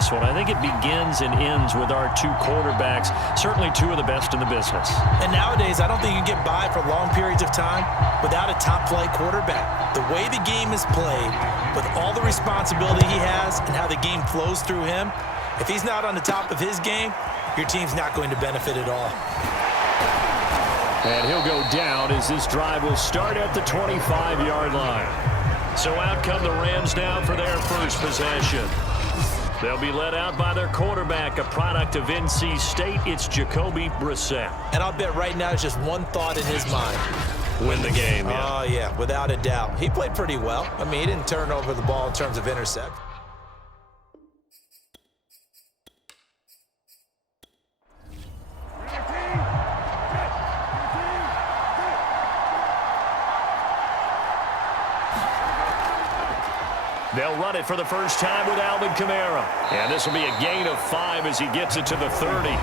this one. I think it begins and ends with our two quarterbacks, certainly two of the best in the business. And nowadays, I don't think you can get by for long periods of time without a top-flight quarterback. The way the game is played, with all the responsibility he has and how the game flows through him, if he's not on the top of his game, your team's not going to benefit at all. And he'll go down as this drive will start at the 25-yard line. So out come the Rams now for their first possession. They'll be led out by their quarterback, a product of NC State. It's Jacoby Brissett. And I'll bet right now it's just one thought in his mind. Win the game, yeah. Oh, yeah, without a doubt. He played pretty well. I mean, he didn't turn over the ball in terms of intercept. They'll run it for the first time with Alvin Kamara. And this will be a gain of 5 as he gets it to the 30.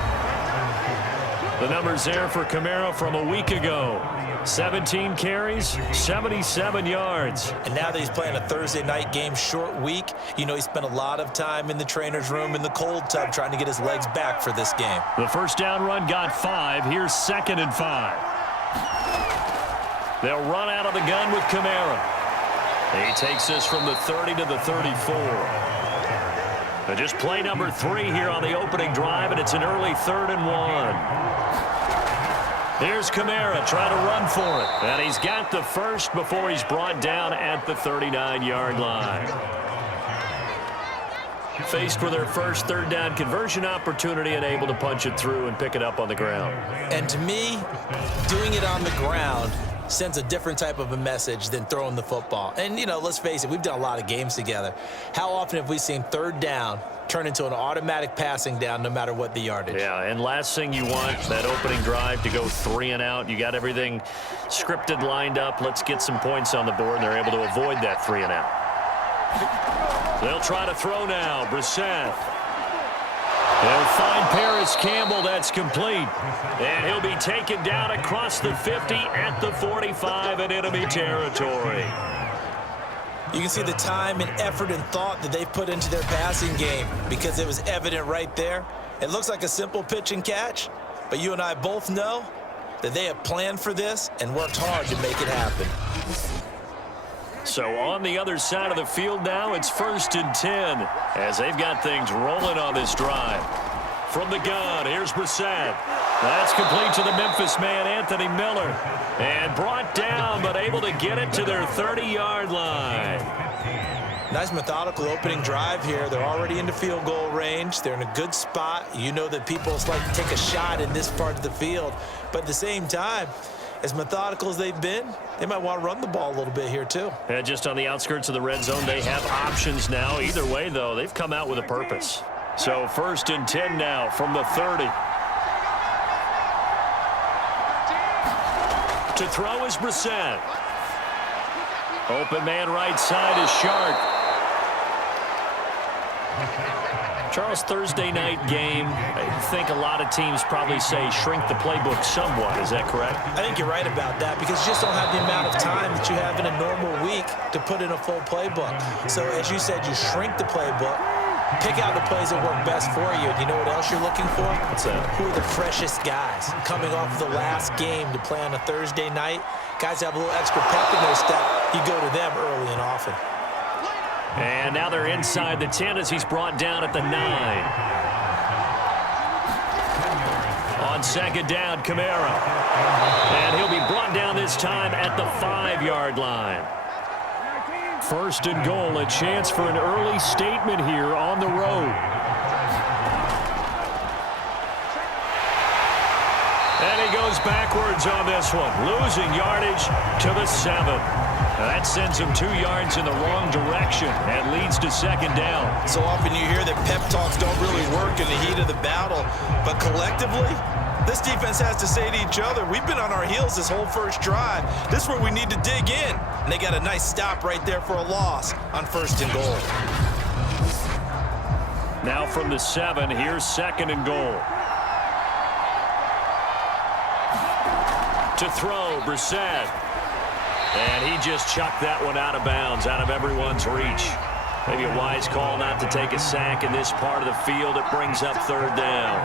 The numbers there for Kamara from a week ago. 17 carries, 77 yards. And now that he's playing a Thursday night game, short week, you know he spent a lot of time in the trainer's room in the cold tub trying to get his legs back for this game. The first down run got 5. Here's 2nd and 5. They'll run out of the gun with Kamara. He takes this from the 30 to the 34. Just play number 3 here on the opening drive, and it's an early 3rd and 1. Here's Kamara trying to run for it. And he's got the first before he's brought down at the 39-yard line. Faced with their first 3rd down conversion opportunity and able to punch it through and pick it up on the ground. And to me, doing it on the ground sends a different type of a message than throwing the football. And, you know, let's face it, we've done a lot of games together. How often have we seen 3rd down turn into an automatic passing down no matter what the yardage? Yeah, and last thing you want, that opening drive to go 3 and out. You got everything scripted, lined up. Let's get some points on the board, and they're able to avoid that 3 and out. They'll try to throw now. Brissett. They'll find Paris Campbell. That's complete. And he'll be taken down across the 50 at the 45 in enemy territory. You can see the time and effort and thought that they've put into their passing game because it was evident right there. It looks like a simple pitch and catch, but you and I both know that they have planned for this and worked hard to make it happen. So on the other side of the field now, it's 1st and 10 as they've got things rolling on this drive. From the gun, here's Brissett. That's complete to the Memphis man, Anthony Miller. And brought down, but able to get it to their 30-yard line. Nice methodical opening drive here. They're already into field goal range. They're in a good spot. You know that people like to take a shot in this part of the field. But at the same time, as methodical as they've been, they might want to run the ball a little bit here too. And just on the outskirts of the red zone, they have options now. Either way, though, they've come out with a purpose. So 1st and 10 now from the 30. To throw is Brissett. Open man right side is Shark. Charles, Thursday night game, I think a lot of teams probably say shrink the playbook somewhat. Is that correct? I think you're right about that because you just don't have the amount of time that you have in a normal week to put in a full playbook. So as you said, you shrink the playbook, pick out the plays that work best for you. And you know what else you're looking for? What's that? Who are the freshest guys coming off the last game to play on a Thursday night? Guys have a little extra pep in their step. You go to them early and often. And now they're inside the 10 as he's brought down at the 9. On 2nd down, Kamara. And he'll be brought down this time at the 5-yard line. 1st and goal, a chance for an early statement here on the road. And he goes backwards on this one, losing yardage to the 7. That sends him 2 yards in the wrong direction and leads to 2nd down. So often you hear that pep talks don't really work in the heat of the battle, but collectively, this defense has to say to each other, we've been on our heels this whole first drive. This is where we need to dig in. And they got a nice stop right there for a loss on 1st and goal. Now from the 7, here's 2nd and goal. To throw, Brissett. And he just chucked that one out of bounds, out of everyone's reach. Maybe a wise call not to take a sack in this part of the field. It brings up third down.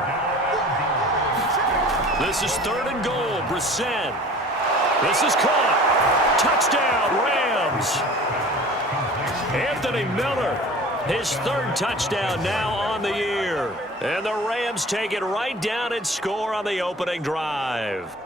This is third and goal. Brissett. This is caught. Touchdown, Rams. Anthony Miller, his third touchdown now on the year. And the Rams take it right down and score on the opening drive.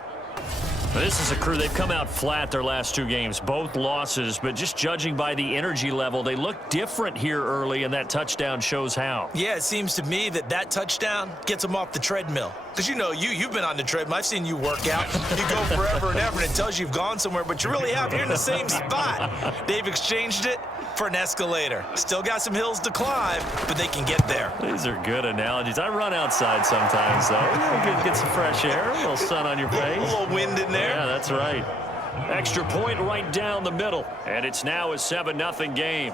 This is a crew. They've come out flat their last two games, both losses, but just judging by the energy level, they look different here early, and that touchdown shows how. Yeah, it seems to me that touchdown gets them off the treadmill. Because, you know, you've been on the treadmill. I've seen you work out. You go forever and ever, and it tells you you've gone somewhere, but you really have. You're in the same spot. They've exchanged it for an escalator. Still got some hills to climb, but they can get there. These are good analogies. I run outside sometimes, though. Get some fresh air, a little sun on your face. A little wind in there. Yeah, that's right. Extra point right down the middle. And it's now a 7-0 game.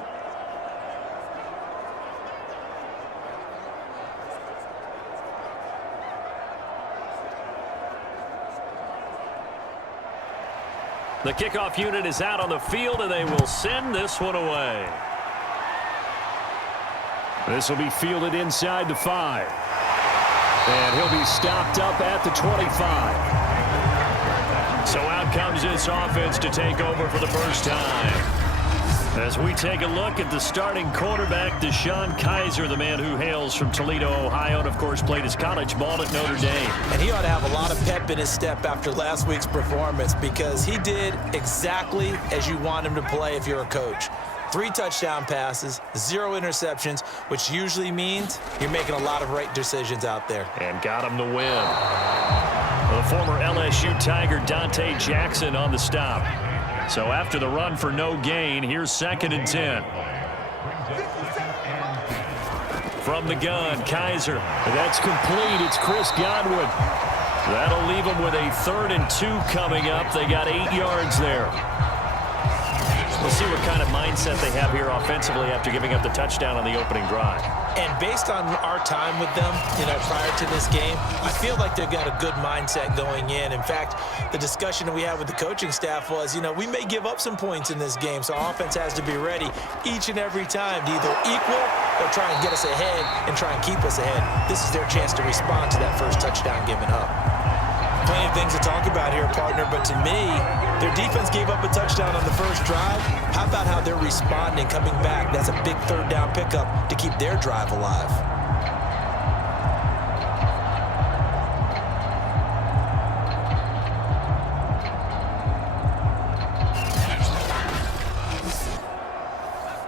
The kickoff unit is out on the field, and they will send this one away. This will be fielded inside the 5. And he'll be stopped up at the 25. So out comes this offense to take over for the first time. As we take a look at the starting quarterback, DeShone Kizer, the man who hails from Toledo, Ohio, and of course played his college ball at Notre Dame. And he ought to have a lot of pep in his step after last week's performance, because he did exactly as you want him to play if you're a coach. 3 touchdown passes, 0 interceptions, which usually means you're making a lot of right decisions out there. And got him to win. The former LSU Tiger Dante Jackson on the stop. So after the run for no gain, here's 2nd and 10. From the gun, Kizer. That's complete. It's Chris Godwin. That'll leave them with a 3rd and 2 coming up. They got 8 yards there. We'll see what kind of mindset they have here offensively after giving up the touchdown on the opening drive. And based on our time with them, prior to this game, I feel like they've got a good mindset going in. In fact, the discussion that we had with the coaching staff was, we may give up some points in this game, so our offense has to be ready each and every time to either equal or try and get us ahead and try and keep us ahead. This is their chance to respond to that first touchdown given up. Plenty of things to talk about here, partner, but to me, their defense gave up a touchdown on the first drive. How about how they're responding, coming back? That's a big 3rd down pickup to keep their drive alive.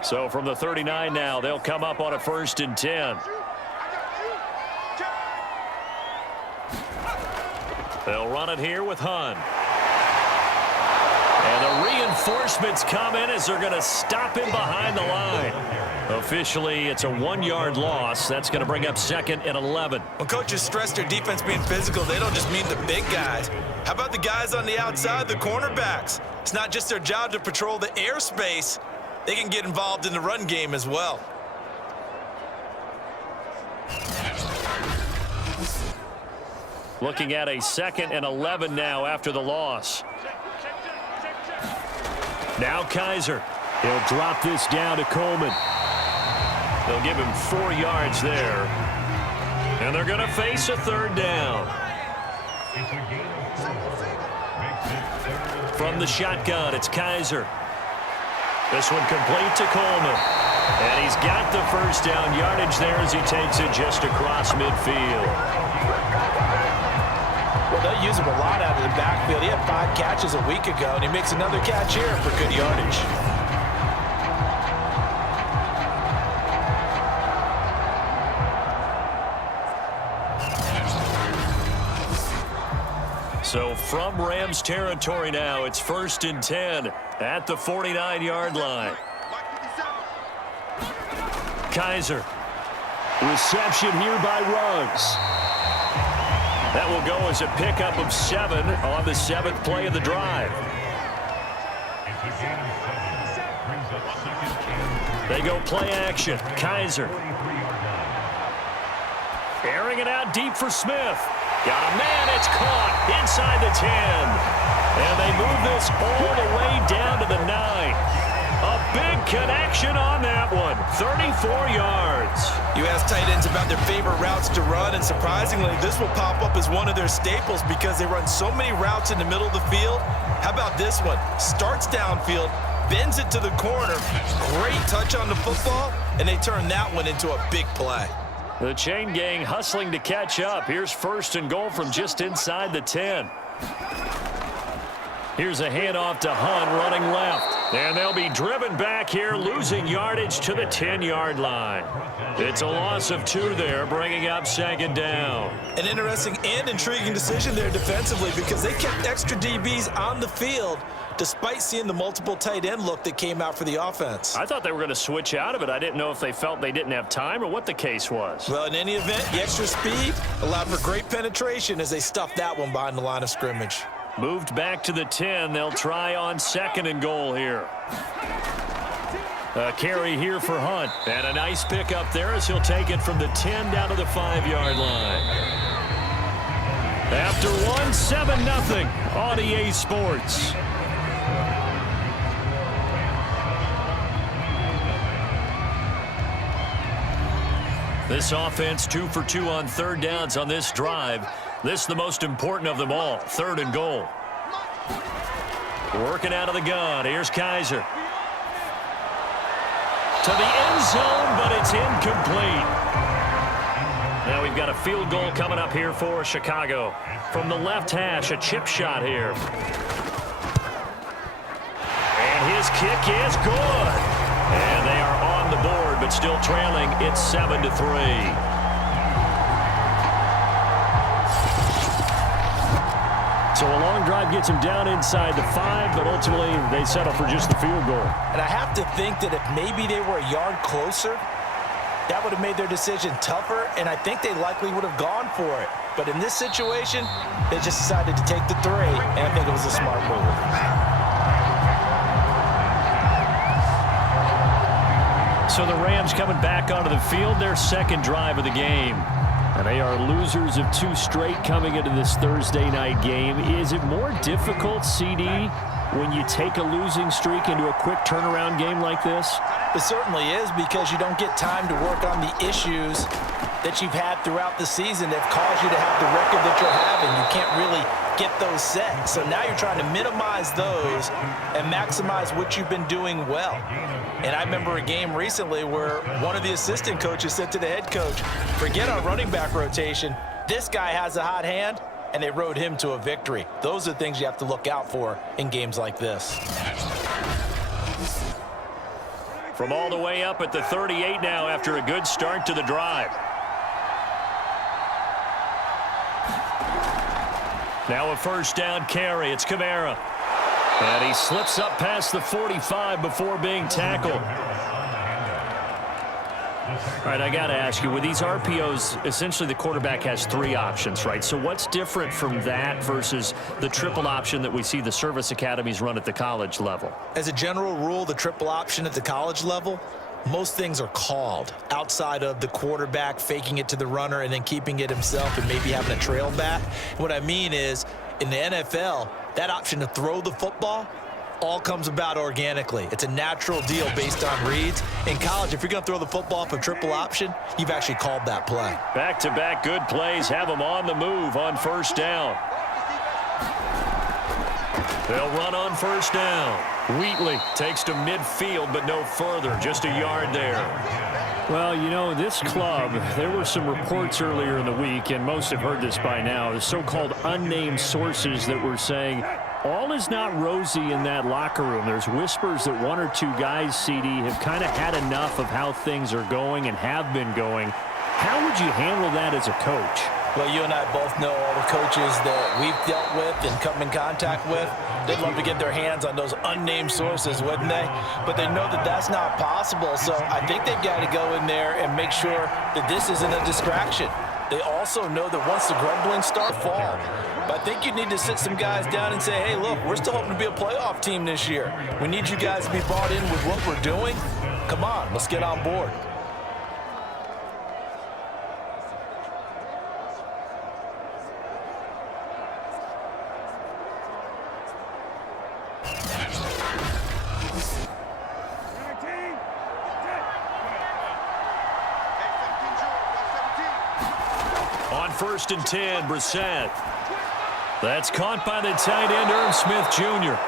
So from the 39 now, they'll come up on a 1st and 10. They'll run it here with Hunt. And the reinforcements come in as they're going to stop him behind the line. Officially, it's a 1-yard loss. That's going to bring up 2nd and 11. When coaches stress their defense being physical, they don't just mean the big guys. How about the guys on the outside, the cornerbacks? It's not just their job to patrol the airspace. They can get involved in the run game as well. Looking at a 2nd and 11 now after the loss. Now Kizer. He'll drop this down to Coleman. They'll give him 4 yards there. And they're going to face a 3rd down. From the shotgun, it's Kizer. This one complete to Coleman. And he's got the first down yardage there as he takes it just across midfield. Well, they'll use him a lot out of the backfield. He had 5 catches a week ago, and he makes another catch here for good yardage. So from Rams territory now, it's 1st and 10 at the 49-yard line. Kizer. Reception here by Ruggs. That will go as a pickup of 7 on the 7th play of the drive. They go play action. Kizer. Airing it out deep for Smith. Got a man. It's caught inside the 10. And they move this all the way down to the 9. A big connection on that one. 34 yards. You ask tight ends about their favorite routes to run, and surprisingly, this will pop up as one of their staples because they run so many routes in the middle of the field. How about this one? Starts downfield, bends it to the corner. Great touch on the football, and they turn that one into a big play. The chain gang hustling to catch up. Here's 1st and goal from just inside the 10. Here's a handoff to Hunt running left. And they'll be driven back here, losing yardage to the 10-yard line. It's a loss of 2 there, bringing up 2nd down. An interesting and intriguing decision there defensively because they kept extra DBs on the field despite seeing the multiple tight end look that came out for the offense. I thought they were going to switch out of it. I didn't know if they felt they didn't have time or what the case was. Well, in any event, the extra speed allowed for great penetration as they stuffed that one behind the line of scrimmage. Moved back to the 10. They'll try on 2nd and goal here. A carry here for Hunt. And a nice pick up there as he'll take it from the 10 down to the 5-yard line. After 1, 7-0 on EA Sports. This offense 2 for 2 on 3rd downs on this drive. This is the most important of them all, 3rd and goal. Working out of the gun. Here's Kaiser. To the end zone, but it's incomplete. Now we've got a field goal coming up here for Chicago. From the left hash, a chip shot here. And his kick is good. And they are on the board, but still trailing. It's 7-3. So a long drive gets them down inside the 5, but ultimately they settle for just the field goal. And I have to think that if maybe they were a yard closer, that would have made their decision tougher, and I think they likely would have gone for it. But in this situation, they just decided to take the 3, and I think it was a smart move. So the Rams coming back onto the field, their 2nd drive of the game. And they are losers of 2 straight coming into this Thursday night game. Is it more difficult, CD, when you take a losing streak into a quick turnaround game like this? It certainly is because you don't get time to work on the issues that you've had throughout the season that have caused you to have the record that you're having. You can't really get those set. So now you're trying to minimize those and maximize what you've been doing well. And I remember a game recently where one of the assistant coaches said to the head coach, forget our running back rotation. This guy has a hot hand, and they rode him to a victory. Those are the things you have to look out for in games like this. From all the way up at the 38 now after a good start to the drive. Now a 1st down carry. It's Kamara. And he slips up past the 45 before being tackled. All right, I got to ask you, with these RPOs, essentially the quarterback has 3 options, right? So what's different from that versus the triple option that we see the service academies run at the college level? As a general rule, the triple option at the college level, most things are called outside of the quarterback faking it to the runner and then keeping it himself and maybe having a trail back. What I mean is, in the NFL, that option to throw the football all comes about organically. It's a natural deal based on reads. In college, if you're going to throw the football off a triple option, you've actually called that play. Back-to-back good plays have them on the move on 1st down. They'll run on 1st down. Wheatley takes to midfield, but no further. Just a yard there. Well, you know, this club, there were some reports earlier in the week, and most have heard this by now, the so-called unnamed sources that were saying all is not rosy in that locker room. There's whispers that 1 or 2 guys, CD, have kind of had enough of how things are going and have been going. How would you handle that as a coach? Well, you and I both know all the coaches that we've dealt with and come in contact with. They'd love to get their hands on those unnamed sources, wouldn't they? But they know that that's not possible, so I think they've got to go in there and make sure that this isn't a distraction. They also know that once the grumblings start, fall. But I think you need to sit some guys down and say, hey, look, we're still hoping to be a playoff team this year. We need you guys to be bought in with what we're doing. Come on, let's get on board. On 1st and 10, Brissett. That's caught by the tight end, Irv Smith Jr.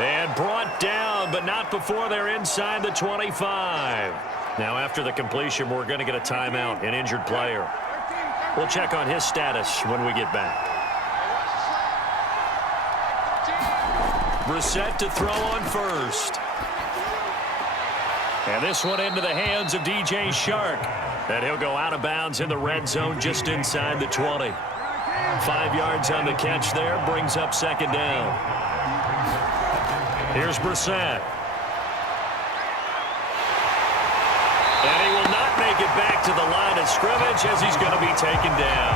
And brought down, but not before they're inside the 25. Now, after the completion, we're going to get a timeout, an injured player. We'll check on his status when we get back. Brissett to throw on first. And this one into the hands of DJ Shark. And he'll go out of bounds in the red zone just inside the 20. 5 yards on the catch there, brings up 2nd down. Here's Brissett. And he will not make it back to the line of scrimmage as he's going to be taken down.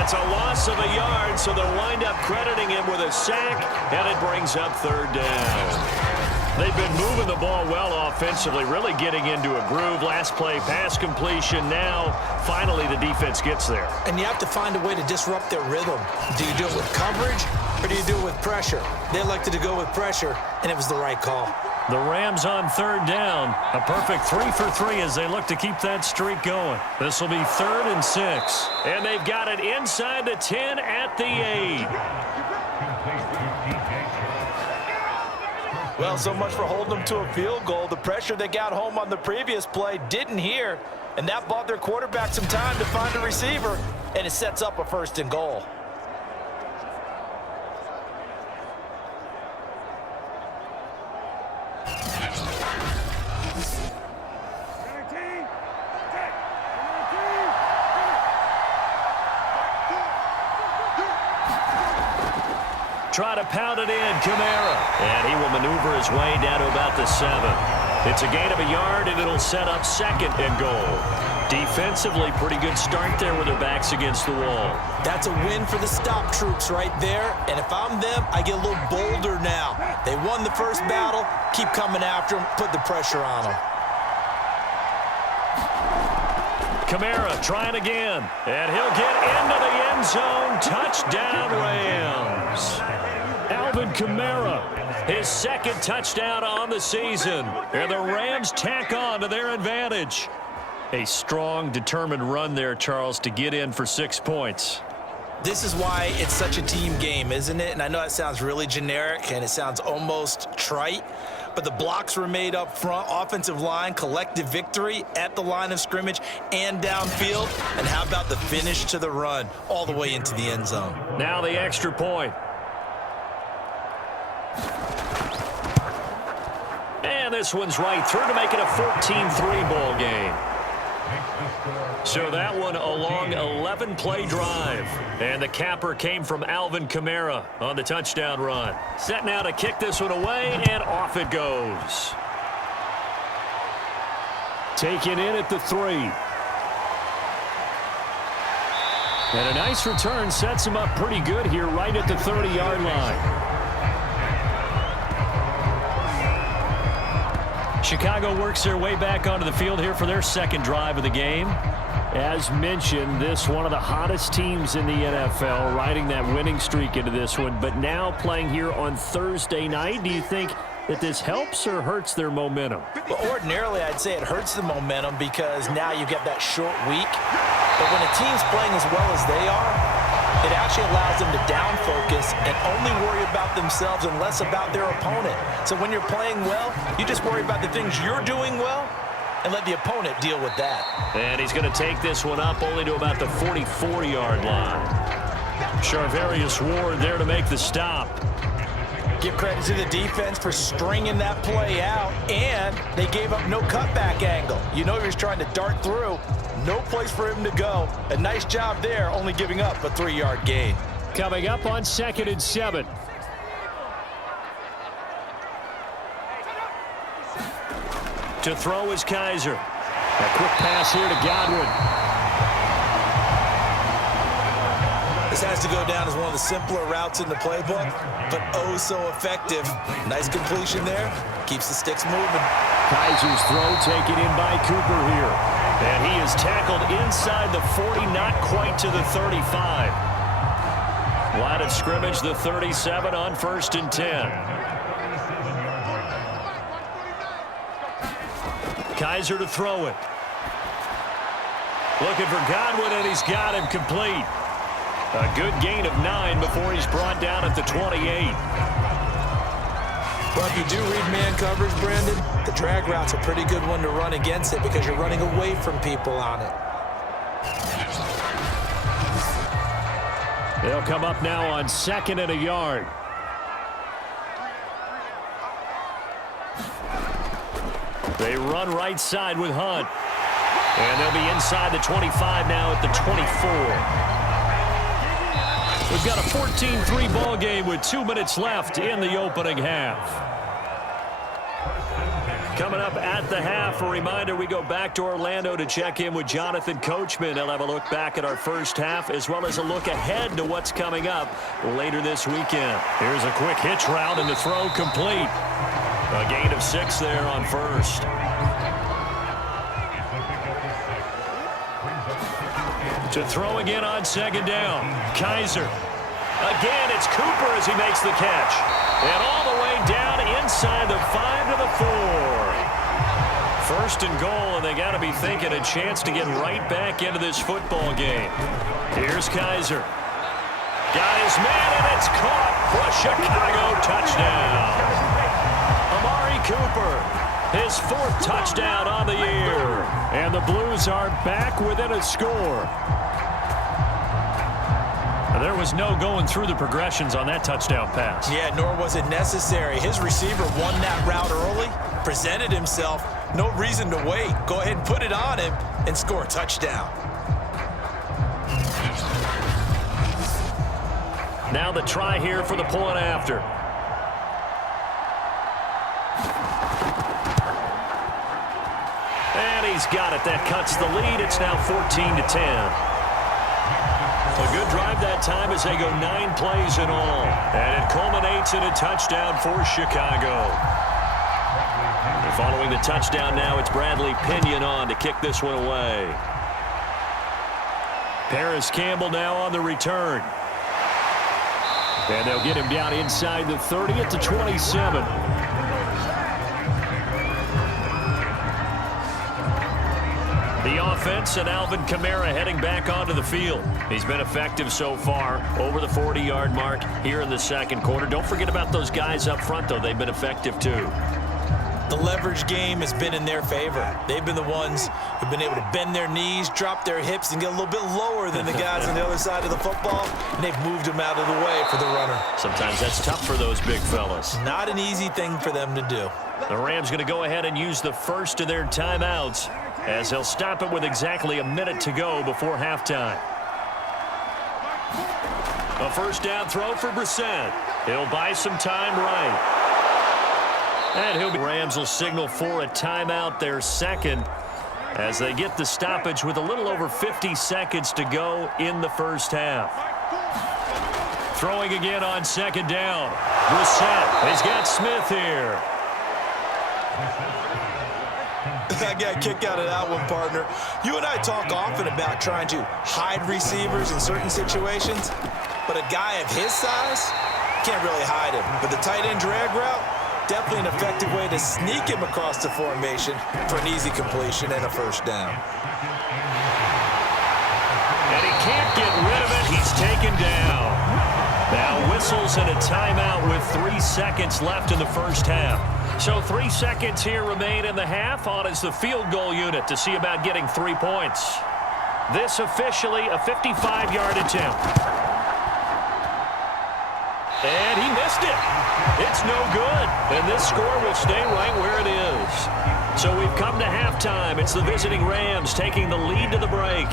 It's a loss of a yard, so they'll wind up crediting him with a sack, and it brings up 3rd down. They've been moving the ball well offensively, really getting into a groove. Last play, pass completion. Now, finally, the defense gets there. And you have to find a way to disrupt their rhythm. Do you do it with coverage, or do you do it with pressure? They elected to go with pressure, and it was the right call. The Rams on 3rd down. A perfect 3 for 3 as they look to keep that streak going. This will be 3rd and 6. And they've got it inside the 10 at the 8. Well, so much for holding them to a field goal. The pressure they got home on the previous play didn't hear, and that bought their quarterback some time to find a receiver, and it sets up a 1st and goal. Try to pound it in, Kamara. And he will maneuver his way down to about the 7. It's a gain of a yard, and it'll set up 2nd and goal. Defensively, pretty good start there with their backs against the wall. That's a win for the stop troops right there. And if I'm them, I get a little bolder now. They won the first battle. Keep coming after them. Put the pressure on them. Kamara trying again. And he'll get into the end zone. Touchdown, Rams. Alvin Kamara, his 2nd touchdown on the season. And the Rams tack on to their advantage. A strong, determined run there, Charles, to get in for 6 points. This is why it's such a team game, isn't it? And I know that sounds really generic, and it sounds almost trite, but the blocks were made up front, offensive line, collective victory at the line of scrimmage and downfield. And how about the finish to the run all the way into the end zone? Now the extra point. And this one's right through to make it a 14-3 ball game. So that one a long 11-play drive. And the capper came from Alvin Kamara on the touchdown run. Set now to kick this one away, and off it goes. Taken in at the 3. And a nice return sets him up pretty good here right at the 30-yard line. Chicago works their way back onto the field here for their 2nd drive of the game. As mentioned, this one of the hottest teams in the NFL, riding that winning streak into this one, but now playing here on Thursday night. Do you think that this helps or hurts their momentum? Well, ordinarily, I'd say it hurts the momentum because now you get that short week. But when a team's playing as well as they are, it actually allows them to down focus and only worry about themselves and less about their opponent. So when you're playing well, you just worry about the things you're doing well and let the opponent deal with that. And he's going to take this one up only to about the 44-yard line. Charvarius Ward there to make the stop. Give credit to the defense for stringing that play out, and they gave up no cutback angle. You know he was trying to dart through. No place for him to go. A nice job there, only giving up a 3-yard gain. Coming up on 2nd and 7. To throw is Kaiser. A quick pass here to Godwin. This has to go down as one of the simpler routes in the playbook, but oh so effective. Nice completion there. Keeps the sticks moving. Kaiser's throw taken in by Cooper here. And he is tackled inside the 40, not quite to the 35. Line of scrimmage, the 37 on 1st and 10. Kaiser to throw it. Looking for Godwin, and he's got him complete. A good gain of 9 before he's brought down at the 28. Well, if you do read man coverage, Brandon, the drag route's a pretty good one to run against it because you're running away from people on it. They'll come up now on 2nd and a yard. They run right side with Hunt. And they'll be inside the 25 now at the 24. We've got a 14-3 ball game with 2 minutes left in the opening half. Coming up at the half, a reminder, we go back to Orlando to check in with Jonathan Coachman. He'll have a look back at our first half as well as a look ahead to what's coming up later this weekend. Here's a quick hitch route and the throw complete. A gain of 6 there on first. To throw again on 2nd down. Kaiser. Again, it's Cooper as he makes the catch. And all the way down inside the 5 to the 4. First and goal, and they got to be thinking a chance to get right back into this football game. Here's Kaiser. Got his man, and it's caught for a Chicago touchdown. Amari Cooper, his 4th touchdown on the year. And the Blues are back within a score. There was no going through the progressions on that touchdown pass. Yeah, nor was it necessary. His receiver won that route early, presented himself. No reason to wait. Go ahead and put it on him and score a touchdown. Now the try here for the point after. And he's got it. That cuts the lead. It's now 14-10. A good drive that time as they go 9 plays in all. And it culminates in a touchdown for Chicago. And following the touchdown now, it's Bradley Pinion on to kick this one away. Paris Campbell now on the return. And they'll get him down inside the 30 at the 27. The offense and Alvin Kamara heading back onto the field. He's been effective so far, over the 40-yard mark here in the second quarter. Don't forget about those guys up front, though. They've been effective, too. The leverage game has been in their favor. They've been the ones who've been able to bend their knees, drop their hips, and get a little bit lower than the guys on the other side of the football, and they've moved them out of the way for the runner. Sometimes that's tough for those big fellas. Not an easy thing for them to do. The Rams going to go ahead and use the first of their timeouts as they'll stop it with exactly a minute to go before halftime. A first down throw for Brissett. He'll buy some time right. And Rams will signal for a timeout, their second, as they get the stoppage with a little over 50 seconds to go in the first half. Throwing again on 2nd down. Brissett. He's got Smith here. I got a kick out of that one, partner. You and I talk often about trying to hide receivers in certain situations, but a guy of his size can't really hide him. But the tight end drag route, definitely an effective way to sneak him across the formation for an easy completion and a first down. And he can't get rid of it. He's taken down. Now whistles and a timeout with 3 seconds left in the first half. So 3 seconds here remain in the half on as the field goal unit to see about getting 3 points. This officially a 55-yard attempt. And he missed it. It's no good. And this score will stay right where it is. So we've come to halftime. It's the visiting Rams taking the lead to the break.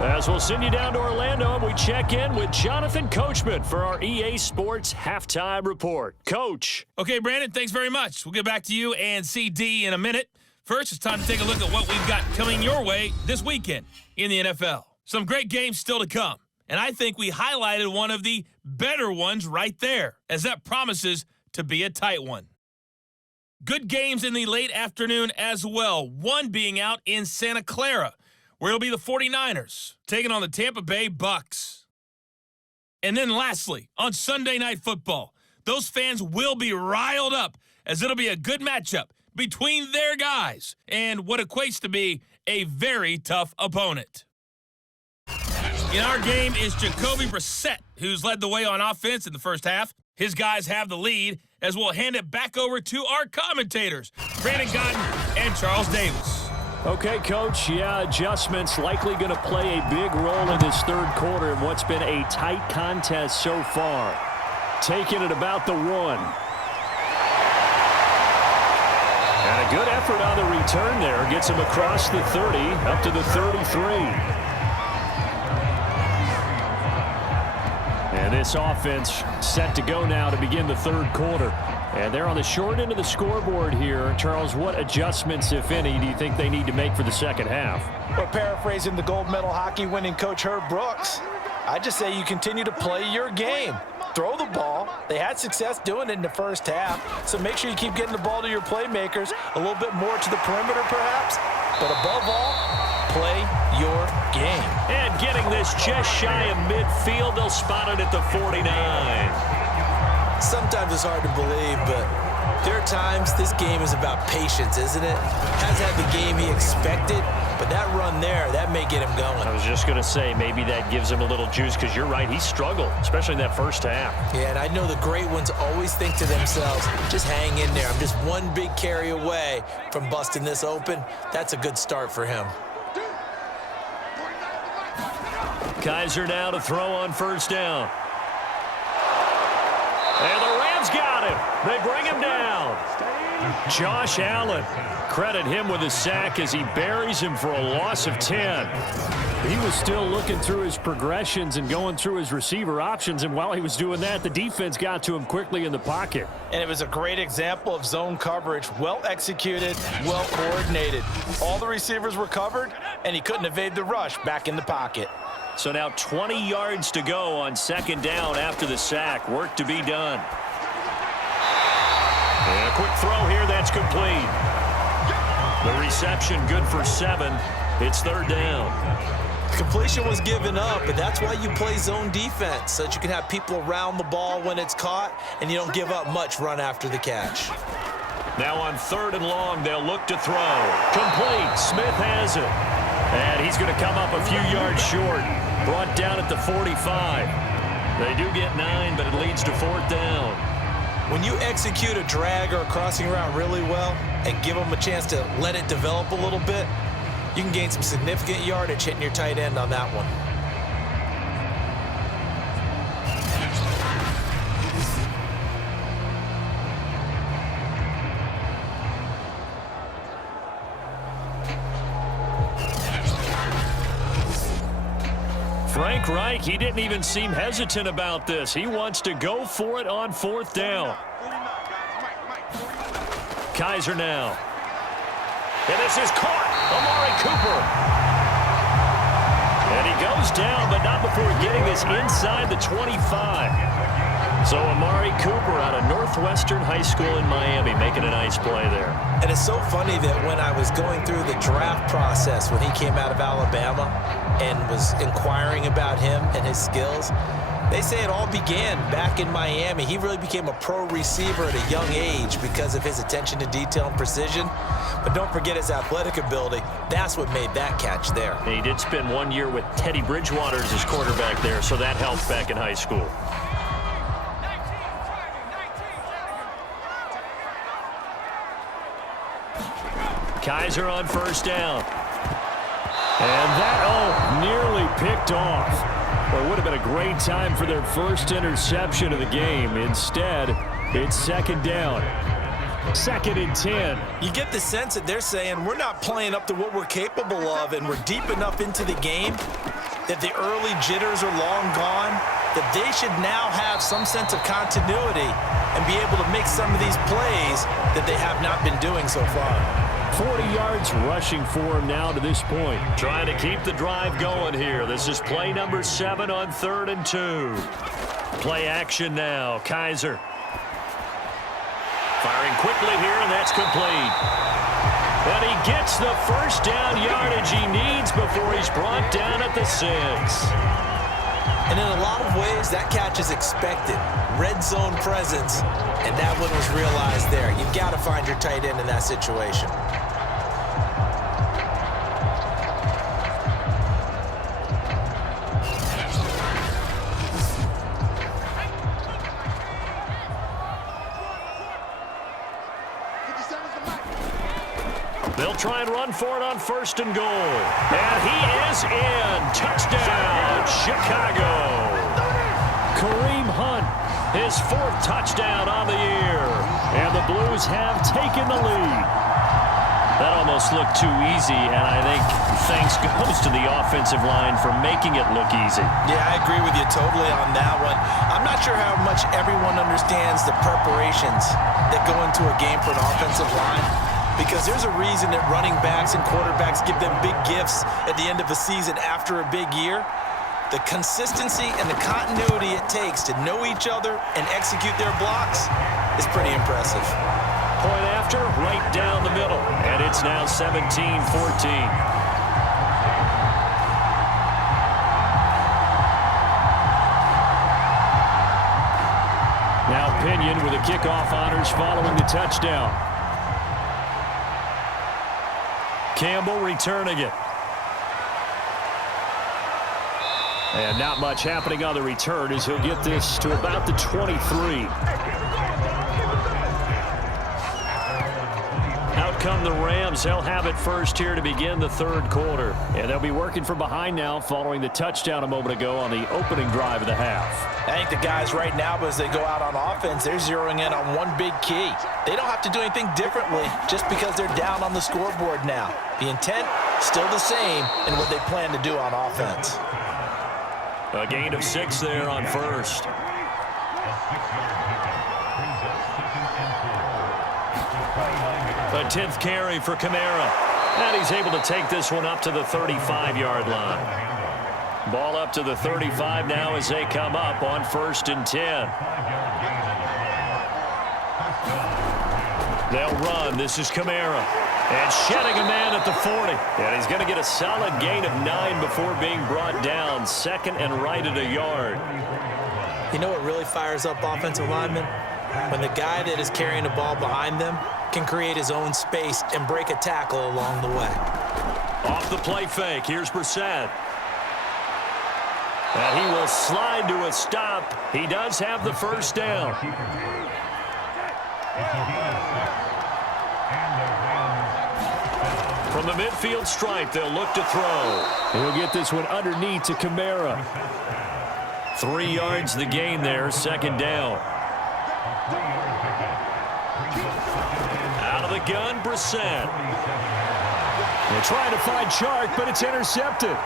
As we'll send you down to Orlando, and we check in with Jonathan Coachman for our EA Sports Halftime Report. Coach. Okay, Brandon, thanks very much. We'll get back to you and CD in a minute. First, it's time to take a look at what we've got coming your way this weekend in the NFL. Some great games still to come. And I think we highlighted one of the better ones right there, as that promises to be a tight one. Good games in the late afternoon as well, one being out in Santa Clara, where it'll be the 49ers taking on the Tampa Bay Bucks. And then lastly, on Sunday Night Football, those fans will be riled up as it'll be a good matchup between their guys and what equates to be a very tough opponent. In our game is Jacoby Brissett, who's led the way on offense in the first half. His guys have the lead, as we'll hand it back over to our commentators, Brandon Godden and Charles Davis. Okay, Coach, adjustments likely going to play a big role in this third quarter in what's been a tight contest so far. Taking it about the 1. And a good effort on the return there. Gets him across the 30, up to the 33. And this offense set to go now to begin the third quarter. And they're on the short end of the scoreboard here. Charles, what adjustments, if any, do you think they need to make for the second half? Well, paraphrasing the gold medal hockey winning coach Herb Brooks, I just say you continue to play your game. Throw the ball. They had success doing it in the first half, so make sure you keep getting the ball to your playmakers, a little bit more to the perimeter perhaps, but above all, play your game. And getting this just shy of midfield, they'll spot it at the 49. Sometimes it's hard to believe, but there are times this game is about patience, isn't it? Hasn't had the game he expected, but that run there, that may get him going. I was just going to say, maybe that gives him a little juice, because you're right, he struggled, especially in that first half. Yeah, and I know the great ones always think to themselves, just hang in there. I'm just one big carry away from busting this open. That's a good start for him. Kaiser now to throw on first down. And the Rams got him. They bring him down. Josh Allen, credit him with a sack as he buries him for a loss of 10. He was still looking through his progressions and going through his receiver options, and while he was doing that, the defense got to him quickly in the pocket. And it was a great example of zone coverage, well executed, well coordinated. All the receivers were covered, and he couldn't evade the rush back in the pocket. So now 20 yards to go on second down after the sack. Work to be done. And a quick throw here, that's complete. The reception good for 7. It's third down. The completion was given up, but that's why you play zone defense, so that you can have people around the ball when it's caught, and you don't give up much run after the catch. Now on third and long, they'll look to throw. Complete. Smith has it. And he's going to come up a few yards short. Brought down at the 45. They do get 9, but it leads to fourth down. When you execute a drag or a crossing route really well and give them a chance to let it develop a little bit, you can gain some significant yardage hitting your tight end on that one. Frank Reich, he didn't even seem hesitant about this. He wants to go for it on fourth down. Kaiser now. And this is caught. Amari Cooper. And he goes down, but not before getting this inside the 25. So Amari Cooper out of Northwestern High School in Miami making a nice play there. And it's so funny that when I was going through the draft process when he came out of Alabama and was inquiring about him and his skills, they say it all began back in Miami. He really became a pro receiver at a young age because of his attention to detail and precision. But don't forget his athletic ability. That's what made that catch there. And he did spend 1 year with Teddy Bridgewater as his quarterback there, so that helped back in high school. Kaiser on first down. And that, nearly picked off. Well, it would have been a great time for their first interception of the game. Instead, it's second down. 2nd and 10. You get the sense that they're saying we're not playing up to what we're capable of, and we're deep enough into the game that the early jitters are long gone, that they should now have some sense of continuity and be able to make some of these plays that they have not been doing so far. 40 yards rushing for him now to this point. Trying to keep the drive going here. This is play number 7 on 3rd and 2. Play action now. Kaiser. Firing quickly here, and that's complete. And he gets the first down yardage he needs before he's brought down at the 6. And in a lot of ways, that catch is expected. Red zone presence, and that one was realized there. You've got to find your tight end in that situation. They'll try and run for it on 1st and goal. And he is in. Touchdown, Chicago. Kareem Hunt, his 4th touchdown on the year. And the Blues have taken the lead. That almost looked too easy, and I think thanks goes to the offensive line for making it look easy. Yeah, I agree with you totally on that one. I'm not sure how much everyone understands the preparations that go into a game for an offensive line, because there's a reason that running backs and quarterbacks give them big gifts at the end of a season after a big year. The consistency and the continuity it takes to know each other and execute their blocks is pretty impressive. Point after, right down the middle. And it's now 17-14. Now Pinion with the kickoff honors following the touchdown. Campbell returning it. And not much happening on the return as he'll get this to about the 23. Out come the Rams. They'll have it first here to begin the 3rd quarter. And they'll be working from behind now following the touchdown a moment ago on the opening drive of the half. I think the guys right now, as they go out on offense, they're zeroing in on one big key. They don't have to do anything differently just because they're down on the scoreboard now. The intent, still the same in what they plan to do on offense. A gain of 6 there on 1st. A 10th carry for Kamara. And he's able to take this one up to the 35-yard line. Ball up to the 35 now as they come up on 1st and 10. They'll run. This is Kamara. And shedding a man at the 40. And he's going to get a solid gain of 9 before being brought down. 2nd and right at a yard. You know what really fires up offensive linemen? When the guy that is carrying the ball behind them can create his own space and break a tackle along the way. Off the play fake. Here's Brissett. And he will slide to a stop. He does have the 1st down. From the midfield stripe, they'll look to throw. He'll get this one underneath to Kamara. 3 yards the gain there, 2nd down. Out of the gun, Brissett. They're trying to find Chark, but it's intercepted.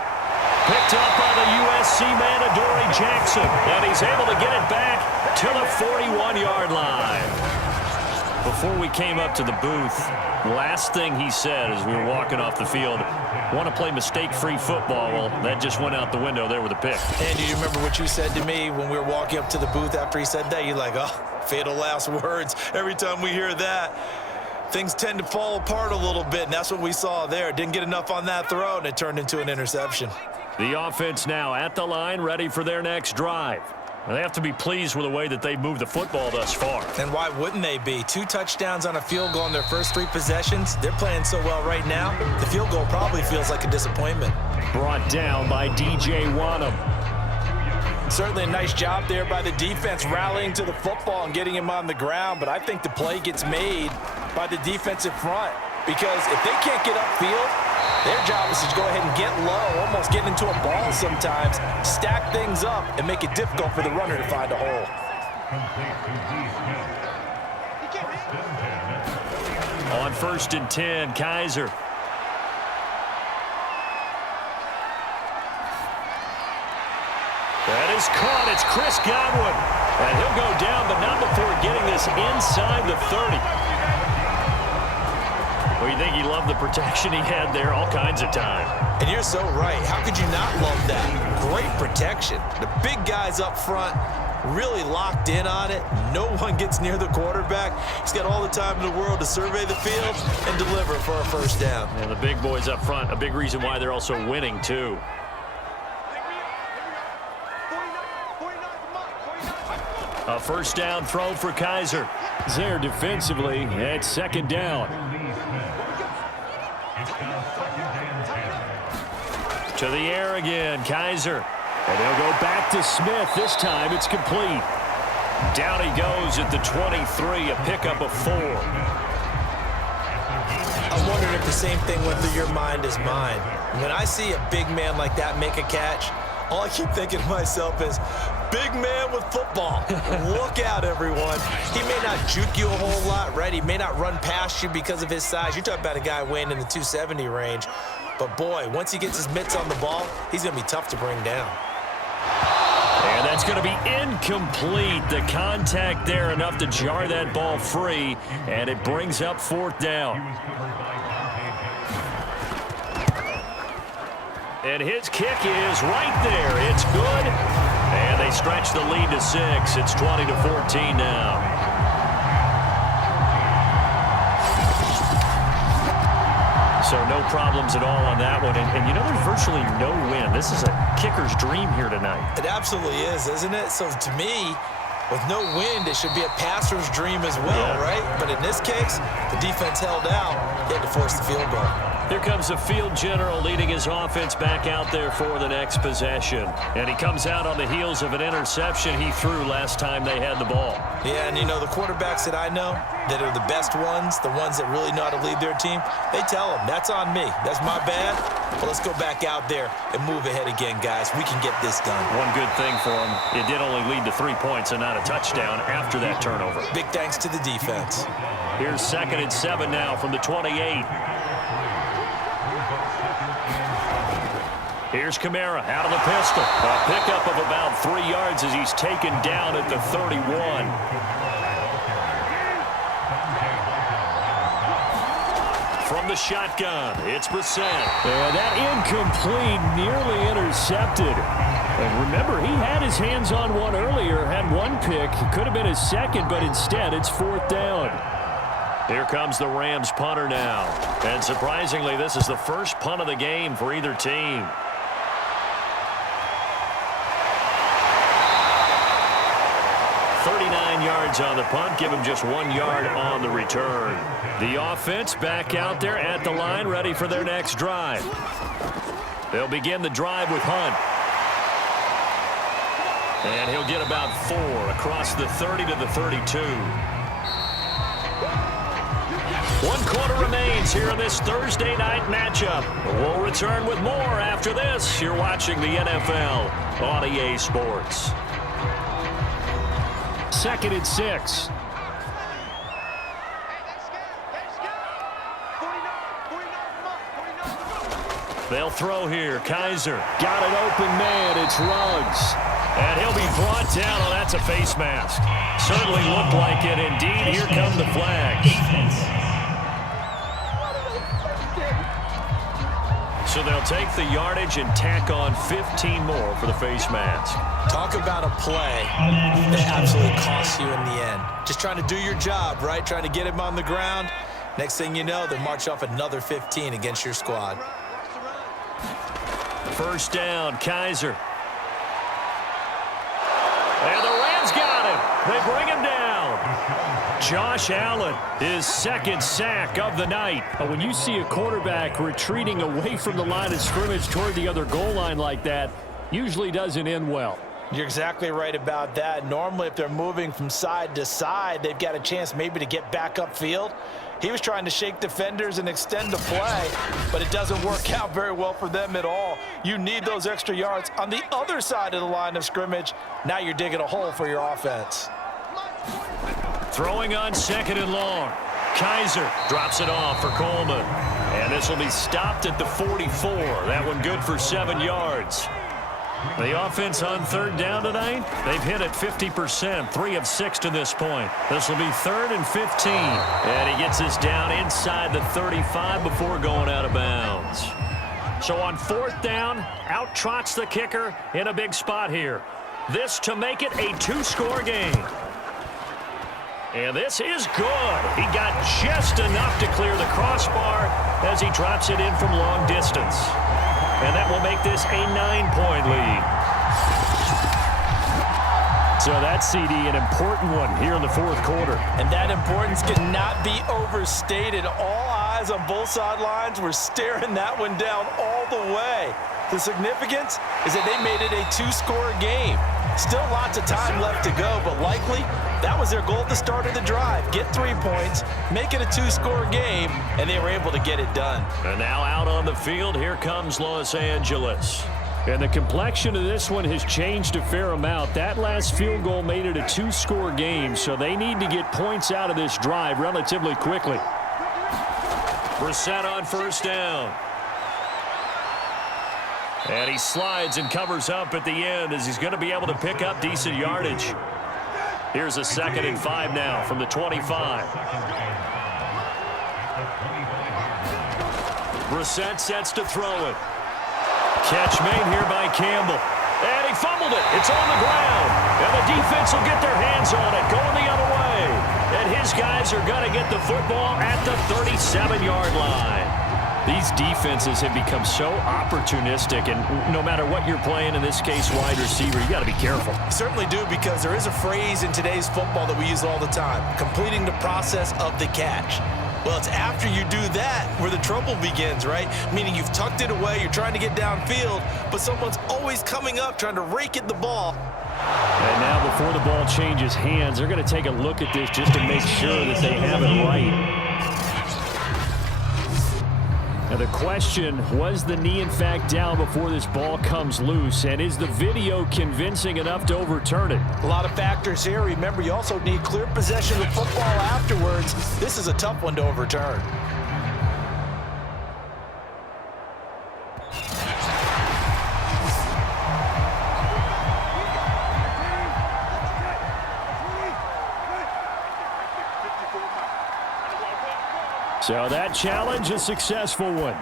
Picked up by the USC man, Adoree Jackson. And he's able to get it back to the 41-yard line. Before we came up to the booth, last thing he said as we were walking off the field, want to play mistake-free football. Well, that just went out the window there with a pick. And do you remember what you said to me when we were walking up to the booth after he said that? You're like, oh, fatal last words. Every time we hear that, things tend to fall apart a little bit, and that's what we saw there. Didn't get enough on that throw, and it turned into an interception. The offense now at the line, ready for their next drive. They have to be pleased with the way that they've moved the football thus far. And why wouldn't they be? 2 touchdowns on a field goal in their first 3 possessions. They're playing so well right now, the field goal probably feels like a disappointment. Brought down by DJ Wanham. Certainly a nice job there by the defense rallying to the football and getting him on the ground, but I think the play gets made by the defensive front because if they can't get upfield, their job is to go ahead and get low, almost get into a ball sometimes, stack things up, and make it difficult for the runner to find a hole. On 1st and 10, Kaiser. That is caught. It's Chris Godwin. And he'll go down, but not before getting this inside the 30. Well, you think he loved the protection he had there all kinds of time. And you're so right. How could you not love that? Great protection. The big guys up front really locked in on it. No one gets near the quarterback. He's got all the time in the world to survey the field and deliver for a 1st down. And the big boys up front, a big reason why they're also winning, too. A 1st down throw for Kaiser. There defensively, it's 2nd down. To the air again, Kaiser. And they'll go back to Smith. This time it's complete. Down he goes at the 23, a pickup of 4. A wondering if the same thing went through your mind as mine. When I see a big man like that make a catch, all I keep thinking to myself is, big man with football. Look out, everyone. He may not juke you a whole lot, right? He may not run past you because of his size. You're talking about a guy weighing in the 270 range. But, boy, once he gets his mitts on the ball, he's going to be tough to bring down. And that's going to be incomplete. The contact there enough to jar that ball free, and it brings up 4th down. And his kick is right there. It's good. And they stretch the lead to 6. It's 20-14 now. So no problems at all on that one. And you know, there's virtually no wind. This is a kicker's dream here tonight. It absolutely is, isn't it? So to me, with no wind, it should be a passer's dream as well, right? But in this case, the defense held out. He had to force the field goal. Here comes the field general leading his offense back out there for the next possession. And he comes out on the heels of an interception he threw last time they had the ball. Yeah, and you know, the quarterbacks that I know that are the best ones, the ones that really know how to lead their team, they tell them, that's on me. That's my bad. But let's go back out there and move ahead again, guys. We can get this done. One good thing for him, it did only lead to 3 points and not a touchdown after that turnover. Big thanks to the defense. Here's 2nd and 7 now from the 28. Here's Kamara out of the pistol. A pickup of about 3 yards as he's taken down at the 31. From the shotgun, it's Brissett. And that incomplete, nearly intercepted. And remember, he had his hands on one earlier, had one pick. It could have been his second, but instead it's 4th down. Here comes the Rams punter now. And surprisingly, this is the first punt of the game for either team. 39 yards on the punt, give him just 1 yard on the return. The offense back out there at the line, ready for their next drive. They'll begin the drive with Hunt. And he'll get about 4 across the 30 to the 32. 1 quarter remains here in this Thursday night matchup. We'll return with more after this. You're watching the NFL on EA Sports. 2nd and 6. They'll throw here. Kaiser got an open man. It's Ruggs. And he'll be brought down. Oh, that's a face mask. Certainly looked like it. Indeed, here come the flags. So they'll take the yardage and tack on 15 more for the face mask. Talk about a play that absolutely costs you in the end. Just trying to do your job, right? Trying to get him on the ground. Next thing you know, they'll march off another 15 against your squad. 1st down, Kaiser. And the Rams got him. They bring him down. Josh Allen, his 2nd sack of the night. When you see a quarterback retreating away from the line of scrimmage toward the other goal line like that, usually doesn't end well. You're exactly right about that. Normally, if they're moving from side to side, they've got a chance maybe to get back upfield. He was trying to shake defenders and extend the play, but it doesn't work out very well for them at all. You need those extra yards on the other side of the line of scrimmage. Now you're digging a hole for your offense. Throwing on 2nd and long. Kaiser drops it off for Coleman. And this will be stopped at the 44. That one good for 7 yards. The offense on 3rd down tonight, they've hit it 50%, 3 of 6 to this point. This will be 3rd and 15. And he gets this down inside the 35 before going out of bounds. So on 4th down, out trots the kicker in a big spot here. This to make it a 2-score game. And this is good. He got just enough to clear the crossbar as he drops it in from long distance. And that will make this a 9-point lead. So that CD, an important one here in the 4th quarter. And that importance cannot be overstated. All eyes on both sidelines were staring that one down all the way. The significance is that they made it a two-score game. Still lots of time left to go, but likely that was their goal at the start of the drive. Get 3 points, make it a two-score game, and they were able to get it done. And now out on the field, here comes Los Angeles. And the complexion of this one has changed a fair amount. That last field goal made it a two-score game, so they need to get points out of this drive relatively quickly. Brissett on first down. And he slides and covers up at the end as he's going to be able to pick up decent yardage. Here's a 2nd and 5 now from the 25. Brissett sets to throw it. Catch made here by Campbell. And he fumbled it. It's on the ground. And the defense will get their hands on it, going the other way. And his guys are going to get the football at the 37-yard line. These defenses have become so opportunistic, and no matter what you're playing, in this case wide receiver, you got to be careful. You certainly do, because there is a phrase in today's football that we use all the time: completing the process of the catch. Well, it's after you do that where the trouble begins, right? Meaning you've tucked it away, you're trying to get downfield, but someone's always coming up trying to rake at the ball. And now before the ball changes hands, they're going to take a look at this just to make sure that they have it right. Now the question, was the knee in fact down before this ball comes loose? And is the video convincing enough to overturn it? A lot of factors here. Remember, you also need clear possession of the football afterwards. This is a tough one to overturn. So that challenge, a successful one.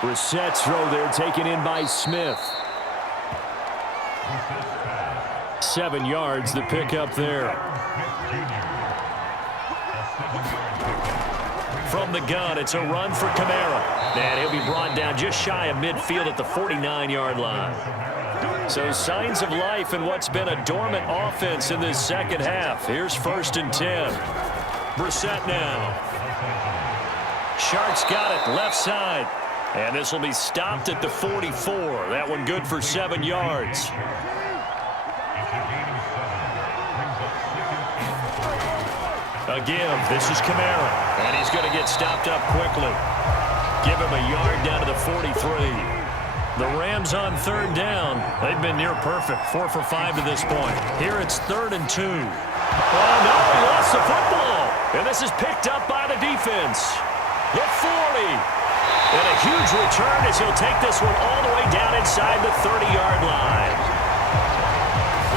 Brissett's throw there taken in by Smith. 7 yards, the pickup there. From the gun, it's a run for Kamara. And he'll be brought down just shy of midfield at the 49-yard line. So signs of life in what's been a dormant offense in this second half. Here's 1st and 10. Brissett now. Sharks got it left side. And this will be stopped at the 44. That one good for 7 yards. A give. This is Kamara. And he's going to get stopped up quickly. Give him a yard down to the 43. The Rams on 3rd down. They've been near perfect. 4 for 5 to this point. Here it's 3rd and 2. Oh, no, he lost the football. And this is picked up by the defense. The 40. And a huge return as he'll take this one all the way down inside the 30-yard line.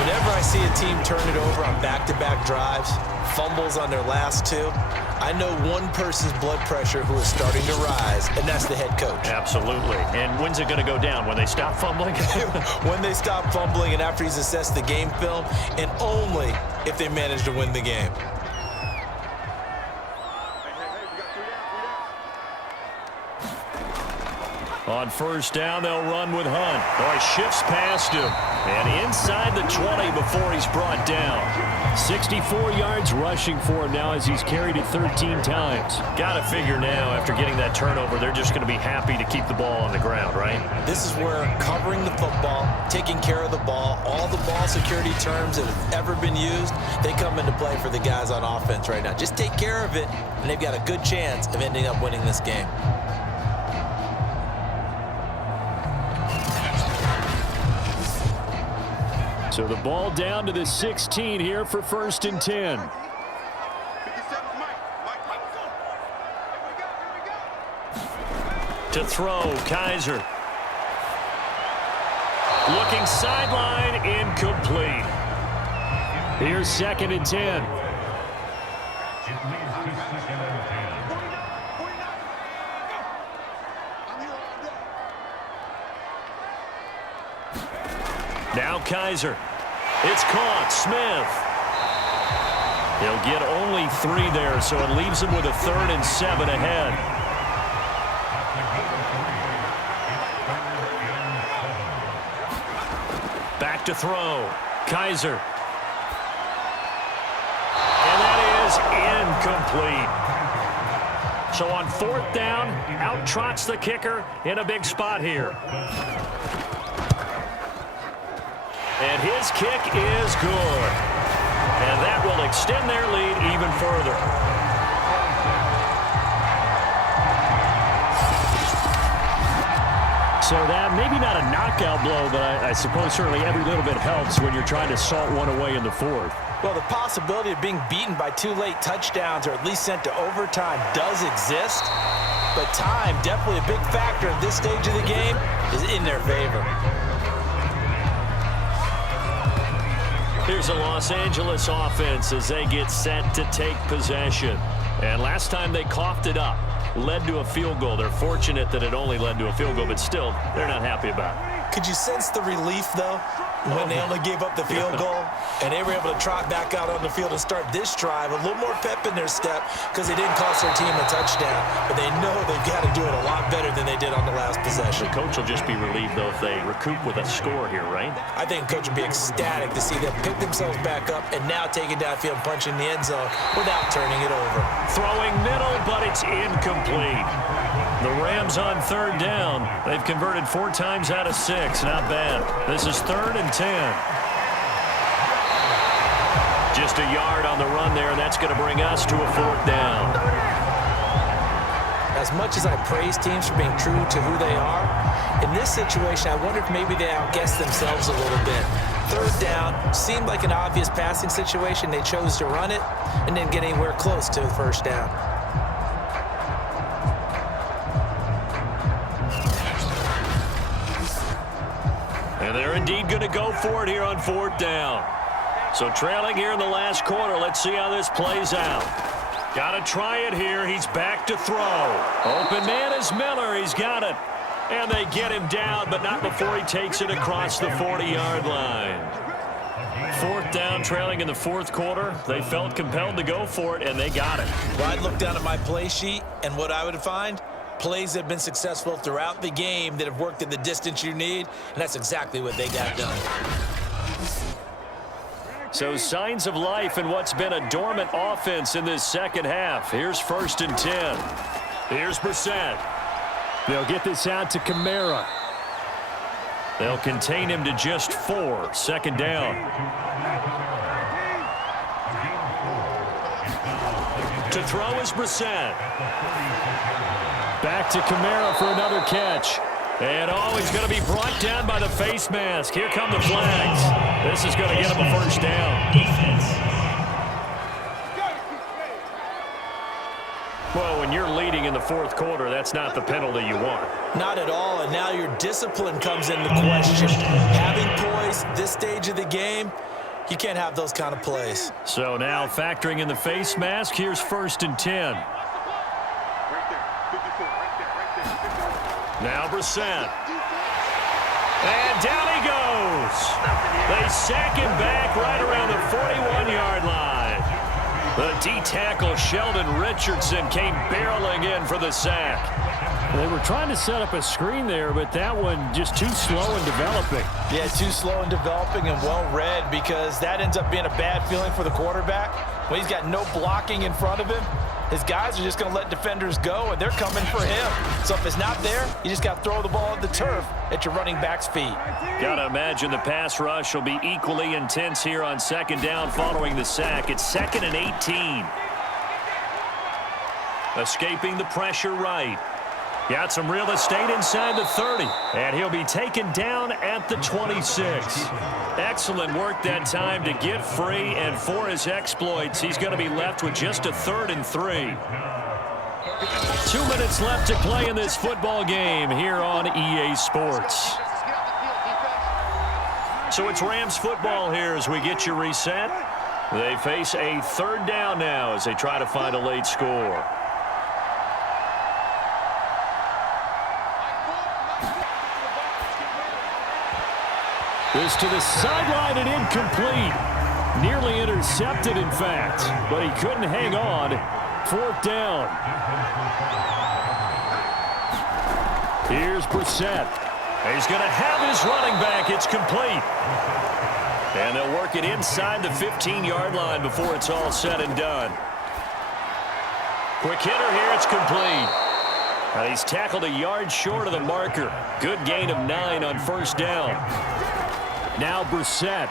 Whenever I see a team turn it over on back-to-back drives, fumbles on their last 2, I know one person's blood pressure who is starting to rise, and that's the head coach. Absolutely. And when's it going to go down? When they stop fumbling? When they stop fumbling and after he's assessed the game film, and only if they manage to win the game. On 1st down, they'll run with Hunt. Oh, he shifts past him. And inside the 20 before he's brought down. 64 yards rushing for him now as he's carried it 13 times. Got to figure now, after getting that turnover, they're just going to be happy to keep the ball on the ground, right? This is where covering the football, taking care of the ball, all the ball security terms that have ever been used, they come into play for the guys on offense right now. Just take care of it, and they've got a good chance of ending up winning this game. So the ball down to the 16 here for 1st and 10. To throw, Kaiser. Looking sideline, incomplete. Here's 2nd and 10. Now Kaiser. It's caught. Smith. He'll get only 3 there, so it leaves him with a 3rd and 7 ahead. Back to throw. Kaiser. And that is incomplete. So on 4th down, out trots the kicker in a big spot here. And his kick is good. And that will extend their lead even further. So that maybe not a knockout blow, but I suppose certainly every little bit helps when you're trying to salt one away in the 4th. Well, the possibility of being beaten by 2 late touchdowns or at least sent to overtime does exist. But time, definitely a big factor at this stage of the game, is in their favor. Here's a Los Angeles offense as they get set to take possession. And last time they coughed it up, led to a field goal. They're fortunate that it only led to a field goal, but still, they're not happy about it. Could you sense the relief, though, when they only gave up the field goal and they were able to trot back out on the field and start this drive? A little more pep in their step because they didn't cost their team a touchdown, but they know they've got to do it a lot better than they did on the last possession. The coach will just be relieved, though, if they recoup with a score here, right? I think the coach would be ecstatic to see them pick themselves back up and now take it downfield, punching the end zone without turning it over. Throwing middle, but it's incomplete. The Rams on 3rd down. They've converted 4 times out of 6. Not bad. This is 3rd and 10. Just a yard on the run there. That's going to bring us to a 4th down. As much as I praise teams for being true to who they are, in this situation, I wonder if maybe they outguessed themselves a little bit. 3rd down seemed like an obvious passing situation. They chose to run it and didn't get anywhere close to the 1st down. And they're indeed going to go for it here on 4th down. So trailing here in the last quarter. Let's see how this plays out. Got to try it here. He's back to throw. Open man is Miller. He's got it. And they get him down, but not before he takes it across the 40-yard line. 4th down, trailing in the 4th quarter. They felt compelled to go for it, and they got it. Well, I'd look down at my play sheet, and what I would find, plays that have been successful throughout the game that have worked in the distance you need, and that's exactly what they got done. So signs of life in what's been a dormant offense in this second half. Here's 1st and 10. Here's Brissett. They'll get this out to Kamara. They'll contain him to just 4. 2nd down. To throw is Brissett. Back to Kamara for another catch. And he's going to be brought down by the face mask. Here come the flags. This is going to get him a 1st down. Well, when you're leading in the 4th quarter, that's not the penalty you want. Not at all, and now your discipline comes into question. Having poise this stage of the game, you can't have those kind of plays. So now factoring in the face mask, here's 1st and 10. Now Brissett. And down he goes. They sack him back right around the 41-yard line. The D-tackle Sheldon Richardson came barreling in for the sack. They were trying to set up a screen there, but that one just too slow in developing. Yeah, too slow in developing and well read, because that ends up being a bad feeling for the quarterback. When he's got no blocking in front of him, his guys are just going to let defenders go, and they're coming for him. So if it's not there, you just got to throw the ball at the turf at your running back's feet. Got to imagine the pass rush will be equally intense here on 2nd down following the sack. It's 2nd and 18. Escaping the pressure right. Got some real estate inside the 30. And he'll be taken down at the 26. Excellent work that time to get free, and for his exploits, he's going to be left with just a 3rd and 3. 2 minutes left to play in this football game here on EA Sports. So it's Rams football here as we get you reset. They face a 3rd down now as they try to find a late score. This to the sideline and incomplete. Nearly intercepted, in fact, but he couldn't hang on. 4th down. Here's Brissett. He's going to have his running back. It's complete. And they'll work it inside the 15-yard line before it's all said and done. Quick hitter here. It's complete. He's tackled a yard short of the marker. Good gain of 9 on first down. Now Brissett.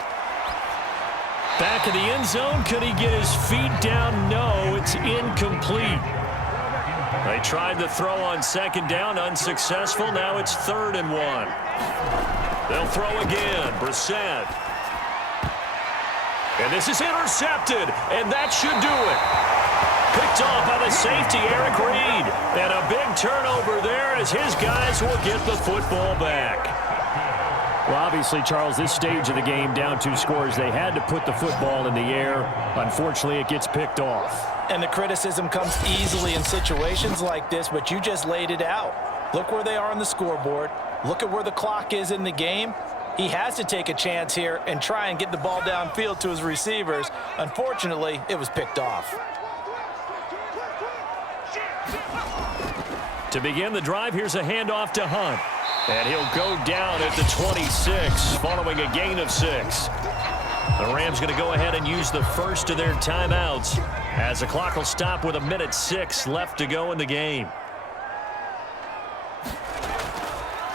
Back in the end zone. Could he get his feet down? No, it's incomplete. They tried to throw on second down. Unsuccessful. Now it's 3rd and 1. They'll throw again. Brissett. And this is intercepted. And that should do it. Picked off by the safety, Eric Reed. And a big turnover there as his guys will get the football back. Well, obviously, Charles, this stage of the game, down 2 scores, they had to put the football in the air. Unfortunately, it gets picked off. And the criticism comes easily in situations like this, but you just laid it out. Look where they are on the scoreboard. Look at where the clock is in the game. He has to take a chance here and try and get the ball downfield to his receivers. Unfortunately, it was picked off. To begin the drive, here's a handoff to Hunt. And he'll go down at the 26, following a gain of 6. The Rams going to go ahead and use the first of their timeouts as the clock will stop with 1:06 left to go in the game.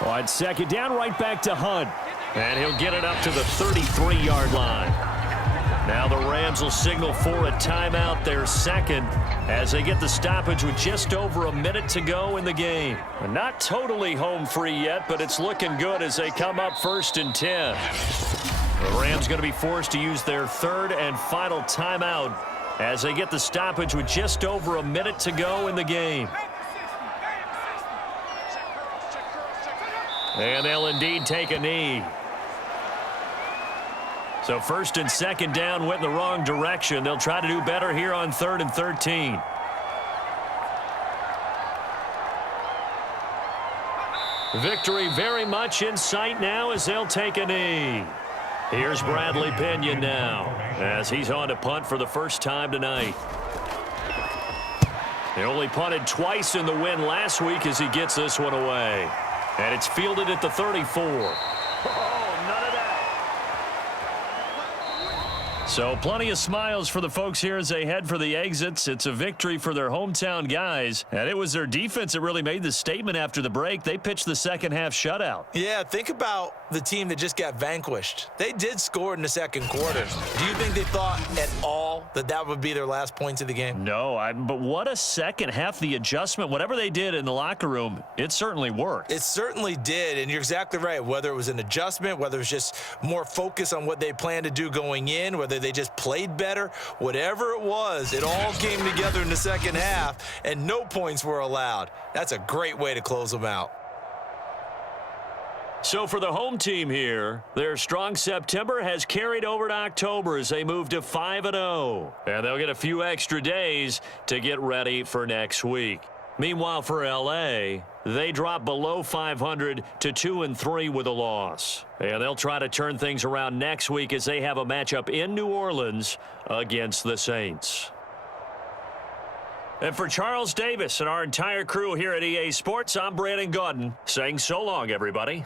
On second down, right back to Hunt. And he'll get it up to the 33-yard line. Now the Rams will signal for a timeout, their second, as they get the stoppage with just over a minute to go in the game. Not totally home free yet, but it's looking good as they come up 1st and 10. The Rams going to be forced to use their 3rd and final timeout as they get the stoppage with just over a minute to go in the game. And they'll indeed take a knee. So 1st and 2nd down went in the wrong direction. They'll try to do better here on 3rd and 13. Victory very much in sight now as they'll take a knee. Here's Bradley Pinion now as he's on to punt for the first time tonight. He only punted twice in the win last week as he gets this one away. And it's fielded at the 34. So plenty of smiles for the folks here as they head for the exits. It's a victory for their hometown guys. And it was their defense that really made the statement after the break. They pitched the second half shutout. Yeah, think about the team that just got vanquished. They did score in the second quarter. Do you think they thought at all that that would be their last points of the game? No, but what a second half. The adjustment, whatever they did in the locker room, it certainly worked. It certainly did, and you're exactly right. Whether it was an adjustment, whether it was just more focus on what they planned to do going in, whether they just played better, whatever it was, it all came together in the second half, and no points were allowed. That's a great way to close them out. So for the home team here, their strong September has carried over to October as they move to 5-0. And they'll get a few extra days to get ready for next week. Meanwhile, for L.A., they drop below 500 to 2-3 with a loss. And they'll try to turn things around next week as they have a matchup in New Orleans against the Saints. And for Charles Davis and our entire crew here at EA Sports, I'm Brandon Gaudin saying so long, everybody.